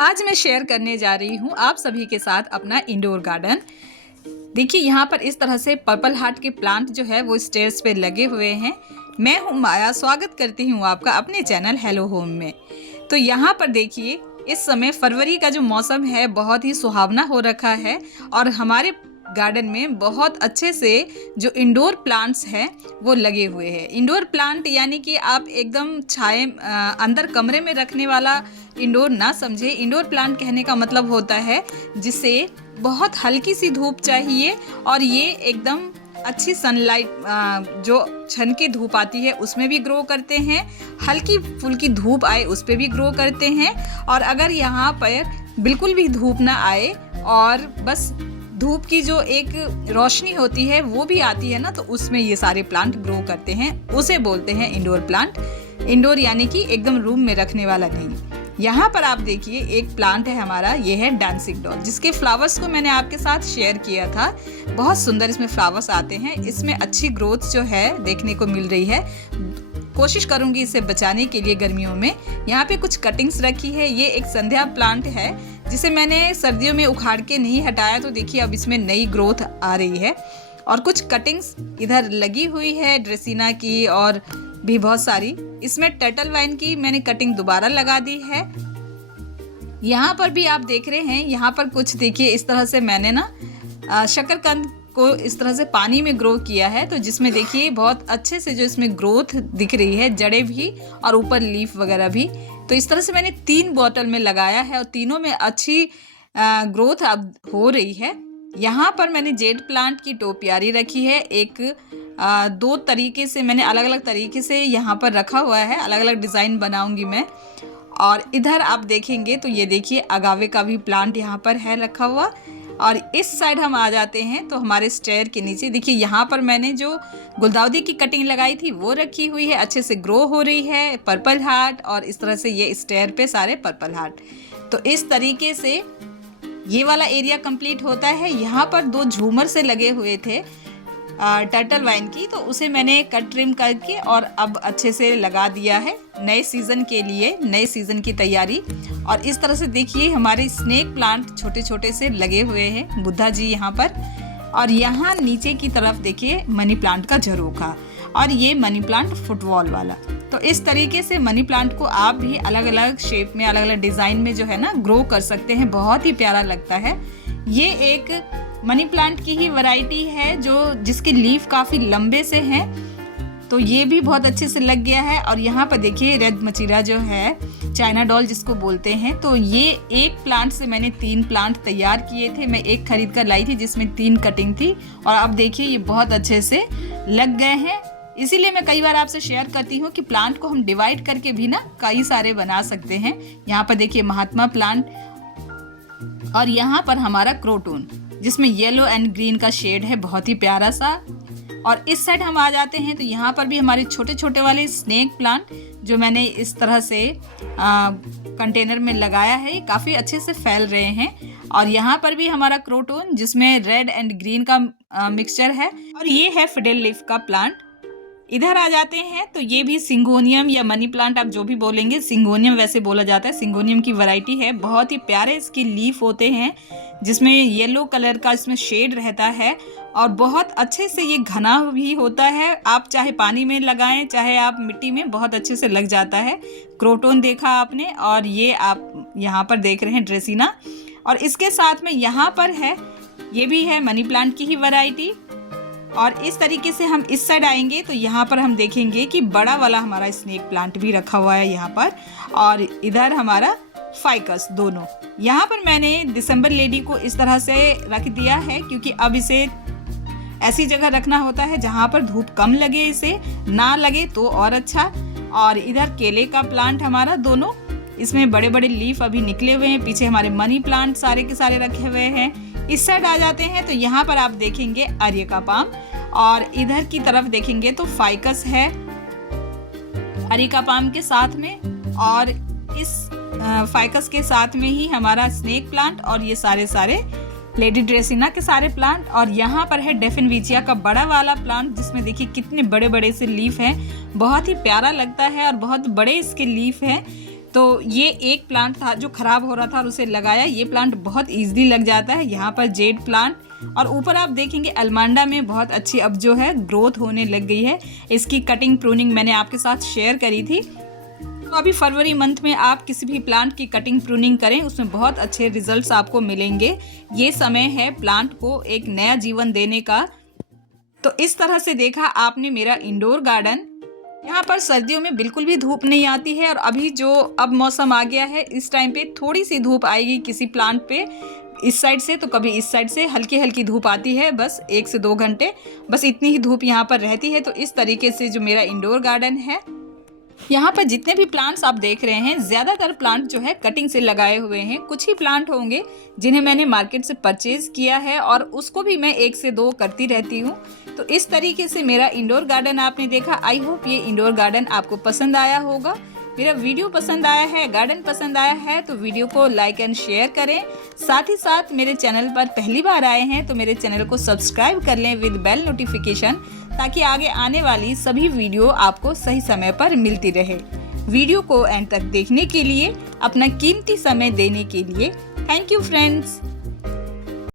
आज मैं शेयर करने जा रही हूँ आप सभी के साथ अपना इंडोर गार्डन। देखिए यहाँ पर इस तरह से पर्पल हार्ट के प्लांट जो है वो स्टेयर्स पे लगे हुए हैं। मैं हूँ माया, स्वागत करती हूँ आपका अपने चैनल हेलो होम में। तो यहाँ पर देखिए इस समय फरवरी का जो मौसम है बहुत ही सुहावना हो रखा है और हमारे गार्डन में बहुत अच्छे से जो इंडोर प्लांट्स हैं वो लगे हुए हैं। इंडोर प्लांट यानी कि आप एकदम छाए अंदर कमरे में रखने वाला इंडोर ना समझे। इंडोर प्लांट कहने का मतलब होता है जिसे बहुत हल्की सी धूप चाहिए और ये एकदम अच्छी सनलाइट जो छन की धूप आती है उसमें भी ग्रो करते हैं, हल्की फुल्की धूप आए उस पर भी ग्रो करते हैं। और अगर यहाँ पर बिल्कुल भी धूप ना आए और बस धूप की जो एक रोशनी होती है वो भी आती है ना, तो उसमें ये सारे प्लांट ग्रो करते हैं। उसे बोलते हैं इंडोर प्लांट। इंडोर यानी कि एकदम रूम में रखने वाला नहीं। यहाँ पर आप देखिए एक प्लांट है हमारा, ये है डांसिंग डॉल, जिसके फ्लावर्स को मैंने आपके साथ शेयर किया था। बहुत सुंदर इसमें फ्लावर्स आते हैं, इसमें अच्छी ग्रोथ जो है देखने को मिल रही है। कोशिश करूंगी इसे बचाने के लिए गर्मियों में। यहाँ पे कुछ कटिंग्स रखी है। ये एक संध्या प्लांट है जिसे मैंने सर्दियों में उखाड़ के नहीं हटाया, तो देखिए अब इसमें नई ग्रोथ आ रही है। और कुछ कटिंग्स इधर लगी हुई है ड्रेसिना की और भी बहुत सारी। इसमें टर्टल वाइन की मैंने कटिंग दोबारा लगा दी है। यहाँ पर भी आप देख रहे हैं, यहाँ पर कुछ देखिए इस तरह से मैंने ना शकरकंद को इस तरह से पानी में ग्रो किया है, तो जिसमें देखिए बहुत अच्छे से जो इसमें ग्रोथ दिख रही है, जड़ें भी और ऊपर लीफ वगैरह भी। तो इस तरह से मैंने 3 बॉटल में लगाया है और तीनों में अच्छी ग्रोथ अब हो रही है। यहाँ पर मैंने जेड प्लांट की टोपियारी रखी है। एक 2 तरीके से मैंने अलग अलग तरीके से यहाँ पर रखा हुआ है, अलग अलग डिज़ाइन बनाऊंगी मैं। और इधर आप देखेंगे तो ये देखिए अगावे का भी प्लांट यहाँ पर है रखा हुआ। और इस साइड हम आ जाते हैं तो हमारे स्टेयर के नीचे देखिए यहाँ पर मैंने जो गुलदाउदी की कटिंग लगाई थी वो रखी हुई है, अच्छे से ग्रो हो रही है पर्पल हार्ट। और इस तरह से ये स्टेयर पे सारे पर्पल हार्ट। तो इस तरीके से ये वाला एरिया कंप्लीट होता है। यहाँ पर 2 झूमर से लगे हुए थे टर्टल वाइन की, तो उसे मैंने कट ट्रिम करके और अब अच्छे से लगा दिया है नए सीज़न के लिए, नए सीज़न की तैयारी। और इस तरह से देखिए हमारे स्नेक प्लांट छोटे छोटे से लगे हुए हैं, बुद्धा जी यहाँ पर। और यहाँ नीचे की तरफ देखिए मनी प्लांट का झरोखा और ये मनी प्लांट फुटवॉल वाला। तो इस तरीके से मनी प्लांट को आप भी अलग अलग शेप में, अलग अलग डिज़ाइन में जो है ना ग्रो कर सकते हैं। बहुत ही प्यारा लगता है। ये एक मनी प्लांट की ही वैरायटी है जिसके लीफ काफ़ी लंबे से हैं, तो ये भी बहुत अच्छे से लग गया है। और यहाँ पर देखिए रेड मचीरा जो है, चाइना डॉल जिसको बोलते हैं, तो ये एक प्लांट से मैंने 3 प्लांट तैयार किए थे। मैं एक खरीद कर लाई थी जिसमें 3 कटिंग थी और अब देखिए ये बहुत अच्छे से लग गए हैं। इसीलिए मैं कई बार आपसे शेयर करती हूँ कि प्लांट को हम डिवाइड करके भी ना कई सारे बना सकते हैं। यहाँ पर देखिए महात्मा प्लांट और यहाँ पर हमारा क्रोटोन जिसमें येलो एंड ग्रीन का शेड है, बहुत ही प्यारा सा। और इस साइड हम आ जाते हैं तो यहाँ पर भी हमारे छोटे छोटे वाले स्नेक प्लांट जो मैंने इस तरह से कंटेनर में लगाया है, काफ़ी अच्छे से फैल रहे हैं। और यहाँ पर भी हमारा क्रोटोन जिसमें रेड एंड ग्रीन का मिक्सचर है। और ये है फिडेल लीफ का प्लांट। इधर आ जाते हैं तो ये भी सिंगोनियम या मनी प्लांट आप जो भी बोलेंगे, सिंगोनियम वैसे बोला जाता है। सिंगोनियम की वैरायटी है, बहुत ही प्यारे इसके लीफ होते हैं जिसमें येलो कलर का इसमें शेड रहता है और बहुत अच्छे से ये घना भी होता है। आप चाहे पानी में लगाएं चाहे आप मिट्टी में, बहुत अच्छे से लग जाता है। क्रोटोन देखा आपने और ये आप यहाँ पर देख रहे हैं ड्रेसिना। और इसके साथ में यहाँ पर है, ये भी है मनी प्लांट की ही वैरायटी। और इस तरीके से हम इस साइड आएंगे तो यहाँ पर हम देखेंगे कि बड़ा वाला हमारा स्नेक प्लांट भी रखा हुआ है यहाँ पर। और इधर हमारा फाइकस दोनों। यहाँ पर मैंने दिसंबर लेडी को इस तरह से रख दिया है क्योंकि अब इसे ऐसी जगह रखना होता है जहाँ पर धूप कम लगे, इसे ना लगे तो और अच्छा। और इधर केले का प्लांट हमारा दोनों, इसमें बड़े बड़े लीफ अभी निकले हुए हैं। पीछे हमारे मनी प्लांट सारे के सारे रखे हुए हैं। इस साइड आ जाते हैं तो यहाँ पर आप देखेंगे अरेका पाम और इधर की तरफ देखेंगे तो फाइकस है अरेका पाम के साथ में। और इस फाइकस के साथ में ही हमारा स्नेक प्लांट और ये सारे लेडी ड्रेसिना के सारे प्लांट। और यहाँ पर है डेफिनविचिया का बड़ा वाला प्लांट जिसमें देखिए कितने बड़े बड़े से लीफ हैं, बहुत ही प्यारा लगता है और बहुत बड़े इसके लीफ हैं। तो ये एक प्लांट था जो ख़राब हो रहा था और उसे लगाया। ये प्लांट बहुत ईजिली लग जाता है। यहाँ पर जेड प्लांट, और ऊपर आप देखेंगे अलमांडा में बहुत अच्छी अब जो है ग्रोथ होने लग गई है। इसकी कटिंग प्रूनिंग मैंने आपके साथ शेयर करी थी। तो अभी फरवरी मंथ में आप किसी भी प्लांट की कटिंग प्रूनिंग करें, उसमें बहुत अच्छे रिजल्ट्स आपको मिलेंगे। ये समय है प्लांट को एक नया जीवन देने का। तो इस तरह से देखा आपने मेरा इंडोर गार्डन। यहाँ पर सर्दियों में बिल्कुल भी धूप नहीं आती है, और अभी जो अब मौसम आ गया है इस टाइम पे थोड़ी सी धूप आएगी किसी प्लांट पे इस साइड से, तो कभी इस साइड से हल्की हल्की धूप आती है, बस 1 से 2 घंटे, बस इतनी ही धूप यहाँ पर रहती है। तो इस तरीके से जो मेरा इंडोर गार्डन है, यहाँ पर जितने भी प्लांट्स आप देख रहे हैं ज़्यादातर प्लांट जो है कटिंग से लगाए हुए हैं। कुछ ही प्लांट होंगे जिन्हें मैंने मार्केट से परचेज किया है और उसको भी मैं 1 से 2 करती रहती हूँ। तो इस तरीके से मेरा इंडोर गार्डन आपने देखा। आई होप ये इंडोर गार्डन आपको पसंद आया होगा। मेरा वीडियो पसंद आया है, गार्डन पसंद आया है तो वीडियो को लाइक एंड शेयर करें। साथ ही साथ मेरे चैनल पर पहली बार आए हैं तो मेरे चैनल को सब्सक्राइब कर लें विद बेल नोटिफिकेशन, ताकि आगे आने वाली सभी वीडियो आपको सही समय पर मिलती रहे। वीडियो को एंड तक देखने के लिए, अपना कीमती समय देने के लिए थैंक यू फ्रेंड्स।